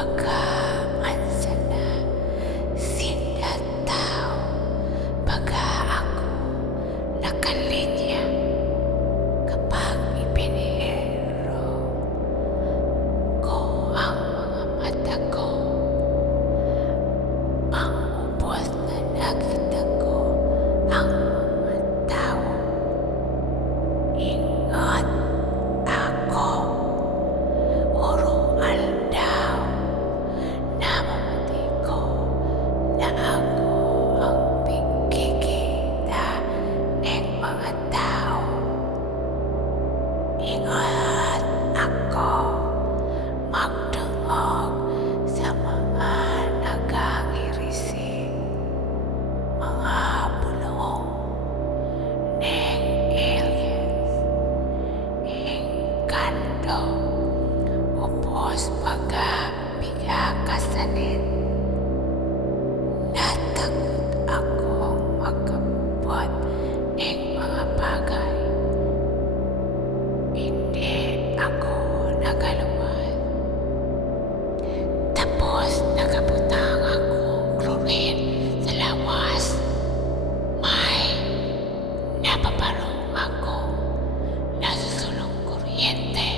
Pagkaansa na sinataw, baga ako nakalinya kapag ipinihiro ko ang mga mata ko, ang ubos na nakita ko ang mga tao. Ingat ako, uruan daw, namamati ko na ako ang pagkikita ng mga tao. Ingat ako, magdungog sa mga nagangirisi, mga bulong ng aliens, engkanto, upos baga pigakasanin. Natakot akong magkabot ng mga bagay. Hindi ako nagaluwas. Tapos nakabutang akong chlorine sa lawas. May napaparong ako nasusulong kuryente.